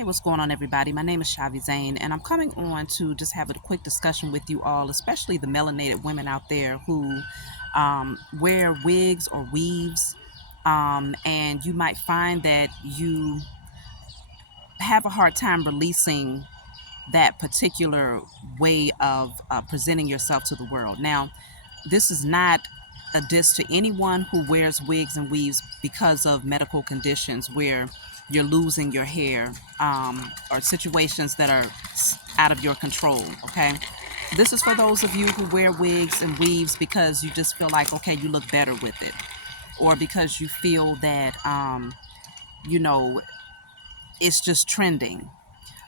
Hey, what's going on, everybody? My name is Shavi Zane, and I'm coming on to just have a quick discussion with you all, especially the melanated women out there who wear wigs or weaves. And you might find that you have a hard time releasing that particular way of presenting yourself to the world. Now, this is not a diss to anyone who wears wigs and weaves because of medical conditions where you're losing your hair, or situations that are out of your control. Okay, this is for those of you who wear wigs and weaves because you just feel like, okay, you look better with it, or because you feel that you know it's just trending.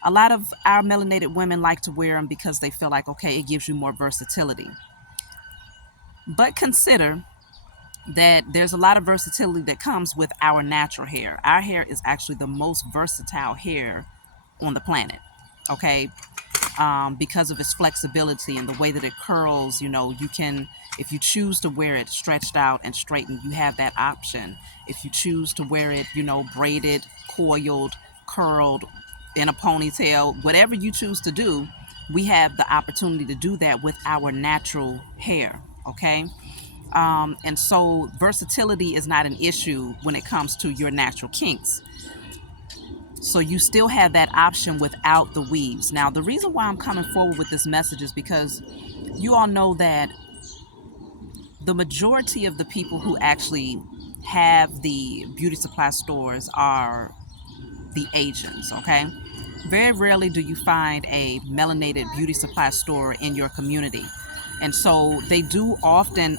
A lot of our melanated women like to wear them because they feel like, okay, it gives you more versatility. But consider that there's a lot of versatility that comes with our natural hair. Our hair is actually the most versatile hair on the planet, okay? Because of its flexibility and the way that it curls, you can, if you choose to wear it stretched out and straightened, you have that option. If you choose to wear it, braided, coiled, curled, in a ponytail, whatever you choose to do, we have the opportunity to do that with our natural hair, okay? And so versatility is not an issue when it comes to your natural kinks. So you still have that option without the weaves. Now, the reason why I'm coming forward with this message is because you all know that the majority of the people who actually have the beauty supply stores are the Asians, okay? Very rarely do you find a melanated beauty supply store in your community. And so they often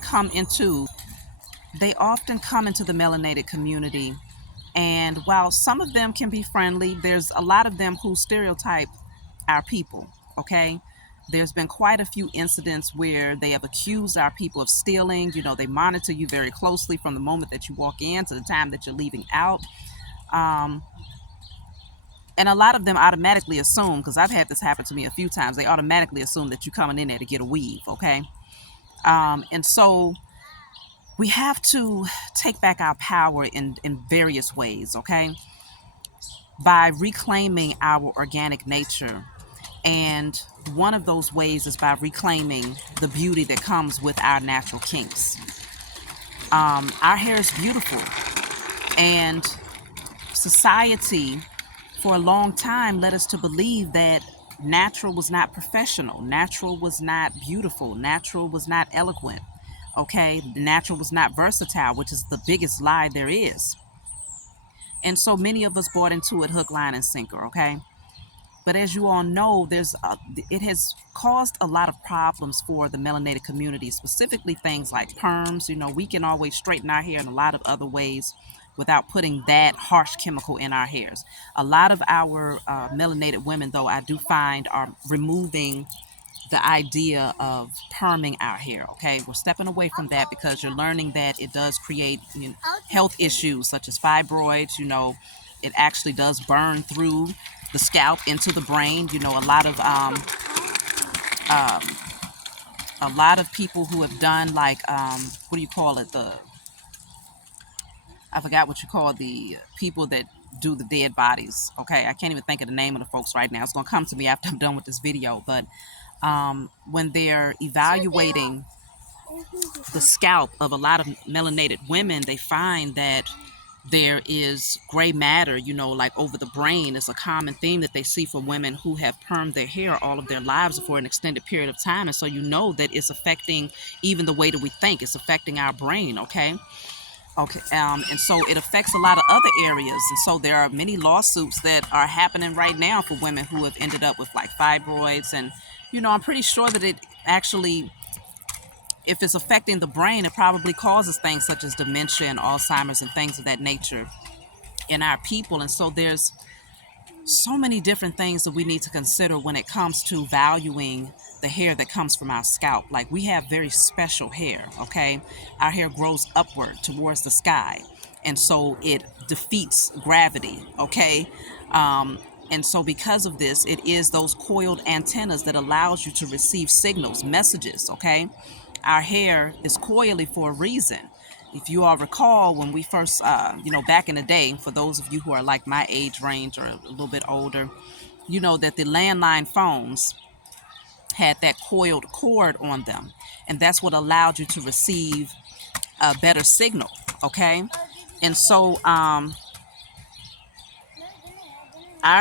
come into the melanated community, and while some of them can be friendly, there's a lot of them who stereotype our people, okay? There's been quite a few incidents where they have accused our people of stealing. They monitor you very closely from the moment that you walk in to the time that you're leaving out. Um, and a lot of them automatically assume, because I've had this happen to me a few times, they automatically assume that you're coming in there to get a weave, okay? And so we have to take back our power in various ways, okay? By reclaiming our organic nature. And one of those ways is by reclaiming the beauty that comes with our natural kinks. Our hair is beautiful, and society for a long time led us to believe that natural was not professional, natural was not beautiful, natural was not eloquent, okay? Natural was not versatile, which is the biggest lie there is. And so many of us bought into it hook, line, and sinker, okay? But as you all know, it has caused a lot of problems for the melanated community, specifically things like perms. We can always straighten our hair in a lot of other ways without putting that harsh chemical in our hairs. A lot of our melanated women, though, I do find are removing the idea of perming our hair. Okay, we're stepping away from that because you're learning that it does create health issues such as fibroids. It actually does burn through the scalp into the brain. Um, a lot of people who have done, like, what do you call it? I forgot what you call the people that do the dead bodies. Okay, I can't even think of the name of the folks right now. It's gonna come to me after I'm done with this video. But when they're evaluating the scalp of a lot of melanated women, they find that there is gray matter, like over the brain. Is a common theme that they see for women who have permed their hair all of their lives for an extended period of time. And so that it's affecting even the way that we think. It's affecting our brain, okay? Okay, and so it affects a lot of other areas. And so there are many lawsuits that are happening right now for women who have ended up with like fibroids. And, I'm pretty sure that it actually, if it's affecting the brain, it probably causes things such as dementia and Alzheimer's and things of that nature in our people. And so there's so many different things that we need to consider when it comes to valuing the hair that comes from our scalp. Like, we have very special hair, okay? Our hair grows upward towards the sky, and so it defeats gravity, okay? And so because of this, it is those coiled antennas that allows you to receive signals, messages, okay? Our hair is coily for a reason. If you all recall, when we first, back in the day, for those of you who are like my age range or a little bit older, you know that the landline phones had that coiled cord on them, and that's what allowed you to receive a better signal. Okay, and so our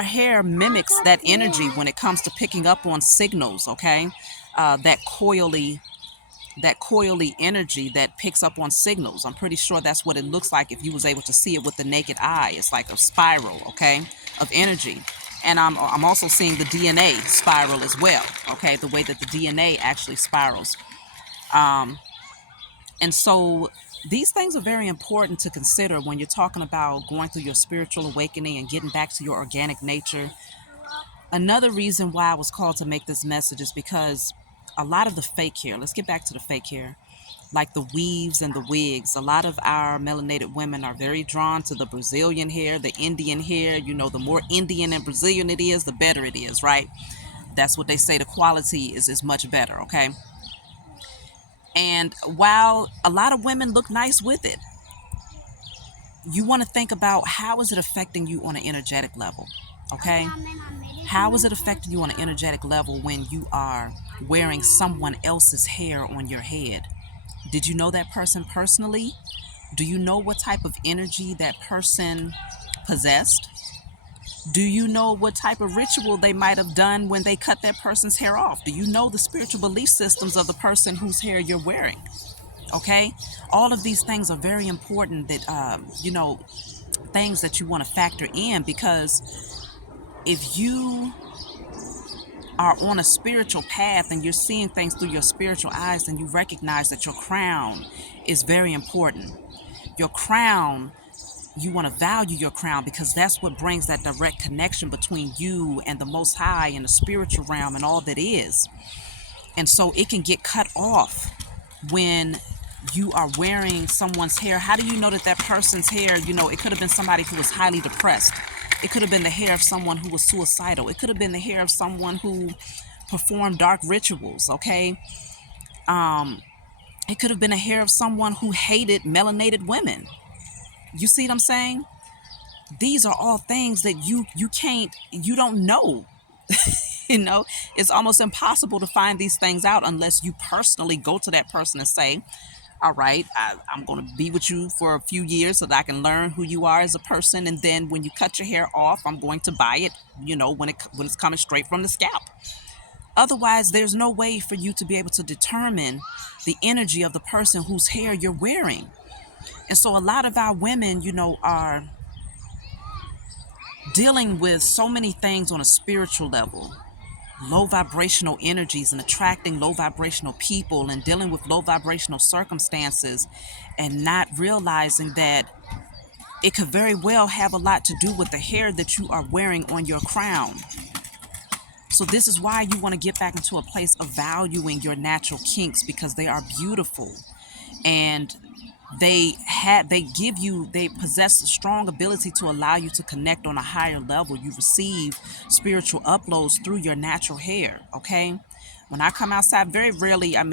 hair mimics that energy when it comes to picking up on signals. Okay, that coily energy that picks up on signals. I'm pretty sure that's what it looks like if you was able to see it with the naked eye. It's like a spiral, okay, of energy. And I'm also seeing the DNA spiral as well, okay, the way that the DNA actually spirals. And so these things are very important to consider when you're talking about going through your spiritual awakening and getting back to your organic nature. Another reason why I was called to make this message is because a lot of the fake hair, let's get back to the fake hair, like the weaves and the wigs. A lot of our melanated women are very drawn to the Brazilian hair, the Indian hair. You know, the more Indian and Brazilian it is, the better it is, right? That's what they say. The quality is much better, okay? And while a lot of women look nice with it, you want to think about how is it affecting you on an energetic level, okay? How is it affecting you on an energetic level when you are wearing someone else's hair on your head? Did you know that person personally? Do you know what type of energy that person possessed? Do you know what type of ritual they might have done when they cut that person's hair off? Do you know the spiritual belief systems of the person whose hair you're wearing? Okay? All of these things are very important that, things that you want to factor in, because if you are on a spiritual path and you're seeing things through your spiritual eyes, then you recognize that your crown is very important. Your crown, you want to value your crown because that's what brings that direct connection between you and the Most High and the spiritual realm and all that is. And so it can get cut off when you are wearing someone's hair. How do you know that that person's hair, it could have been somebody who was highly depressed. It could have been the hair of someone who was suicidal. It could have been the hair of someone who performed dark rituals, okay? It could have been the hair of someone who hated melanated women. You see what I'm saying? These are all things that you don't know. It's almost impossible to find these things out unless you personally go to that person and say, all right, I'm going to be with you for a few years so that I can learn who you are as a person. And then when you cut your hair off, I'm going to buy it, when it's coming straight from the scalp. Otherwise, there's no way for you to be able to determine the energy of the person whose hair you're wearing. And so a lot of our women, are dealing with so many things on a spiritual level, low vibrational energies, and attracting low vibrational people and dealing with low vibrational circumstances, and not realizing that it could very well have a lot to do with the hair that you are wearing on your crown. So this is why you want to get back into a place of valuing your natural kinks, because they are beautiful, and they possess a strong ability to allow you to connect on a higher level. You receive spiritual uploads through your natural hair, okay? When I come outside, very rarely, I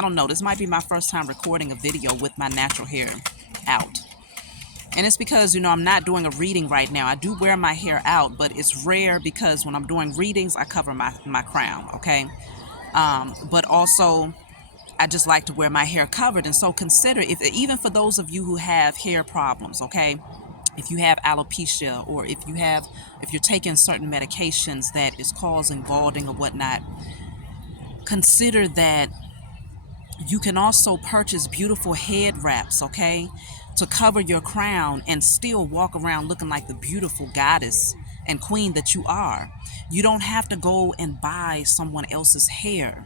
don't know, this might be my first time recording a video with my natural hair out. And it's because, I'm not doing a reading right now. I do wear my hair out, but it's rare because when I'm doing readings, I cover my crown, okay? But also, I just like to wear my hair covered. And so consider, even for those of you who have hair problems, okay, if you have alopecia, or if you're taking certain medications that is causing balding or whatnot, consider that you can also purchase beautiful head wraps, okay, to cover your crown and still walk around looking like the beautiful goddess and queen that you are. You don't have to go and buy someone else's hair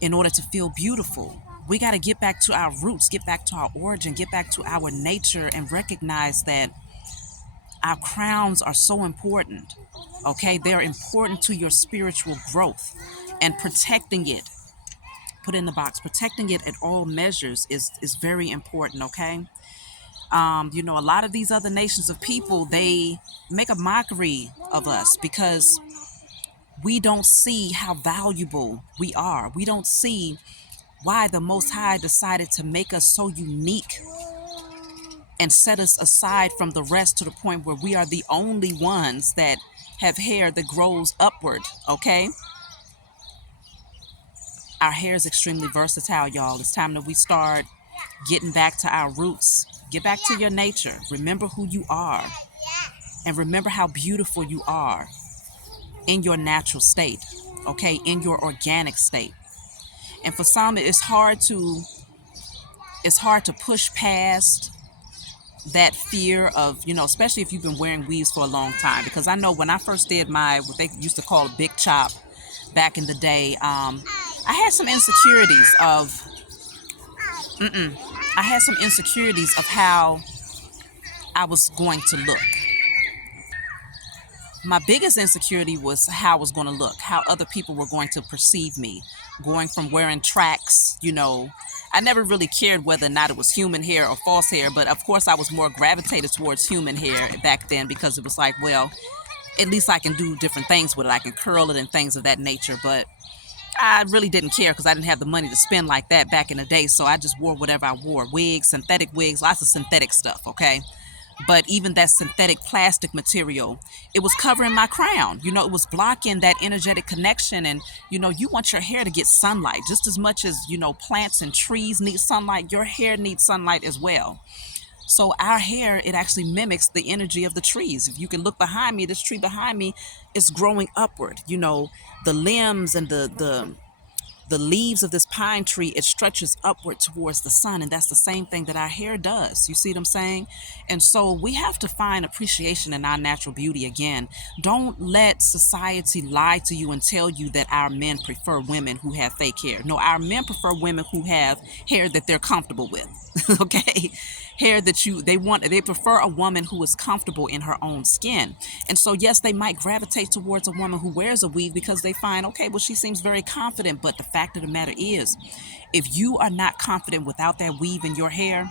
in order to feel beautiful. We got to get back to our roots, get back to our origin, get back to our nature, and recognize that our crowns are so important. Okay, they're important to your spiritual growth, and protecting it, put in the box, protecting it at all measures is very important. Okay, a lot of these other nations of people, they make a mockery of us because we don't see how valuable we are. We don't see why the Most High decided to make us so unique and set us aside from the rest to the point where we are the only ones that have hair that grows upward, okay? Our hair is extremely versatile, y'all. It's time that we start getting back to our roots. Get back to your nature. Remember who you are. And remember how beautiful you are in your natural state, okay? In your organic state. And for some, it's hard to push past that fear of, especially if you've been wearing weaves for a long time. Because I know when I first did what they used to call a big chop back in the day, I had some insecurities of, how I was going to look. My biggest insecurity was how I was going to look, how other people were going to perceive me, going from wearing tracks, I never really cared whether or not it was human hair or false hair, but of course I was more gravitated towards human hair back then because it was like, well, at least I can do different things with it. I can curl it and things of that nature, but I really didn't care because I didn't have the money to spend like that back in the day, so I just wore whatever I wore. Wigs, synthetic wigs, lots of synthetic stuff, okay? But even that synthetic plastic material, it was covering my crown. It was blocking that energetic connection. And, you want your hair to get sunlight just as much as, plants and trees need sunlight. Your hair needs sunlight as well. So our hair, it actually mimics the energy of the trees. If you can look behind me, this tree behind me is growing upward. The limbs and the leaves of this pine tree, it stretches upward towards the sun, and that's the same thing that our hair does. You see what I'm saying? And so we have to find appreciation in our natural beauty again. Don't let society lie to you and tell you that our men prefer women who have fake hair. No, our men prefer women who have hair that they're comfortable with. Okay, hair that they prefer a woman who is comfortable in her own skin. And so yes, they might gravitate towards a woman who wears a weave because they find, okay, well, she seems very confident. But the fact of the matter is, if you are not confident without that weave in your hair,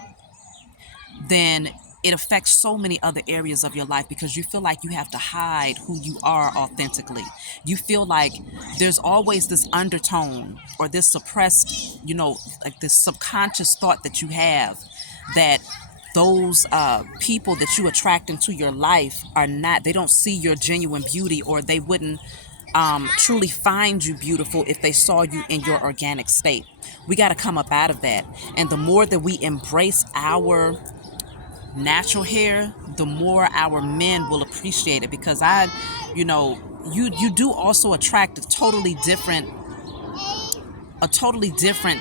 then it affects so many other areas of your life because you feel like you have to hide who you are authentically. You feel like there's always this undertone or this suppressed, like this subconscious thought that you have that those people that you attract into your life they don't see your genuine beauty, or they wouldn't truly find you beautiful if they saw you in your organic state. We got to come up out of that. And the more that we embrace our natural hair, the more our men will appreciate it, because you do also attract a totally different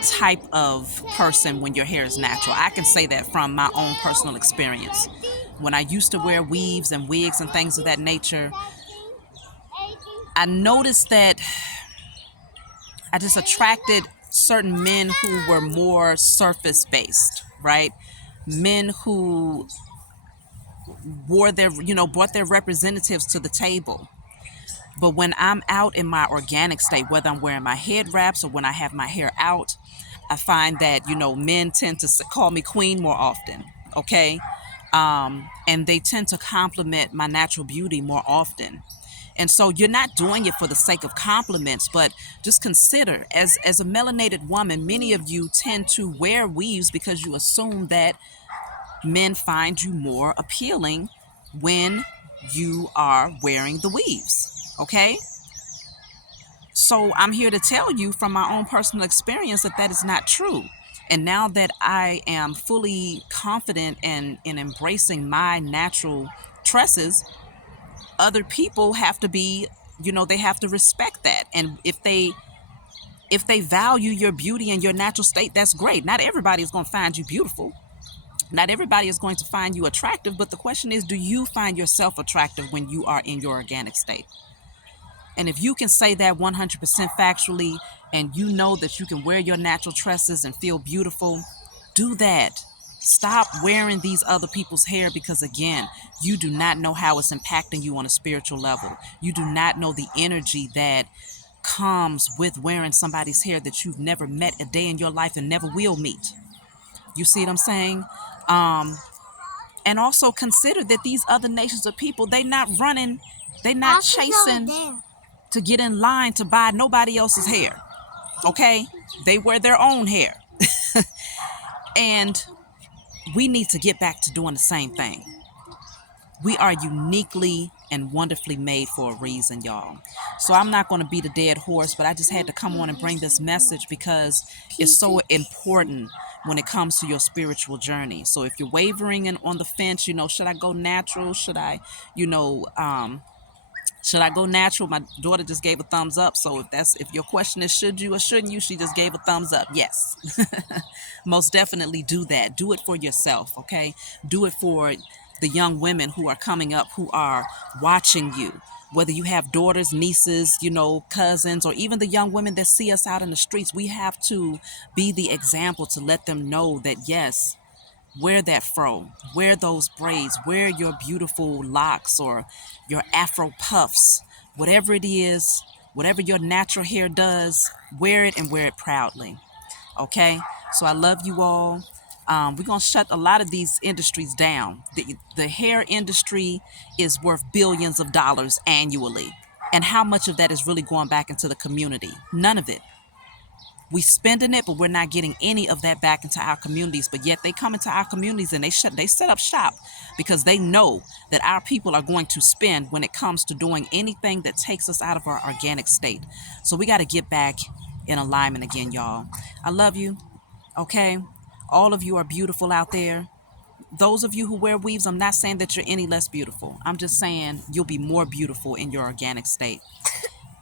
type of person when your hair is natural. I can say that from my own personal experience. When I used to wear weaves and wigs and things of that nature, I noticed that I just attracted certain men who were more surface based, right? Men who brought their representatives to the table. But when I'm out in my organic state, whether I'm wearing my head wraps or when I have my hair out, I find that, men tend to call me queen more often. Okay. And they tend to compliment my natural beauty more often. And so you're not doing it for the sake of compliments, but just consider, as a melanated woman, many of you tend to wear weaves because you assume that men find you more appealing when you are wearing the weaves. Okay? So I'm here to tell you from my own personal experience that is not true. And now that I am fully confident in embracing my natural tresses, other people have to be, they have to respect that. And if they value your beauty and your natural state, that's great. Not everybody is going to find you beautiful. Not everybody is going to find you attractive, but the question is, do you find yourself attractive when you are in your organic state? And if you can say that 100% factually, and you know that you can wear your natural tresses and feel beautiful, do that. Stop wearing these other people's hair because, again, you do not know how it's impacting you on a spiritual level. You do not know the energy that comes with wearing somebody's hair that you've never met a day in your life and never will meet. You see what I'm saying? And also consider that these other nations of people, they're not chasing to get in line to buy nobody else's hair. Okay? They wear their own hair. And we need to get back to doing the same thing. We are uniquely and wonderfully made for a reason, y'all. So I'm not going to beat a dead horse, but I just had to come on and bring this message because it's so important when it comes to your spiritual journey. So if you're wavering and on the fence, should I go natural? You know, um, should I go natural? My daughter just gave a thumbs up. So if your question is should you or shouldn't you, she just gave a thumbs up. Yes. Most definitely do that. Do it for yourself, okay? Do it for the young women who are coming up who are watching you. Whether you have daughters, nieces, cousins, or even the young women that see us out in the streets, we have to be the example to let them know that yes, wear that fro, wear those braids, wear your beautiful locks or your afro puffs, whatever it is, whatever your natural hair does, wear it and wear it proudly. Okay, so I love you all. We're gonna shut a lot of these industries down. The hair industry is worth billions of dollars annually, and how much of that is really going back into the community? None of it. We spending it, but we're not getting any of that back into our communities. But yet they come into our communities and they set up shop because they know that our people are going to spend when it comes to doing anything that takes us out of our organic state. So we got to get back in alignment again, y'all. I love you. Okay. All of you are beautiful out there. Those of you who wear weaves, I'm not saying that you're any less beautiful. I'm just saying you'll be more beautiful in your organic state,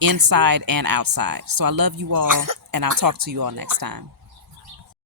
inside and outside. So I love you all, and I'll talk to you all next time.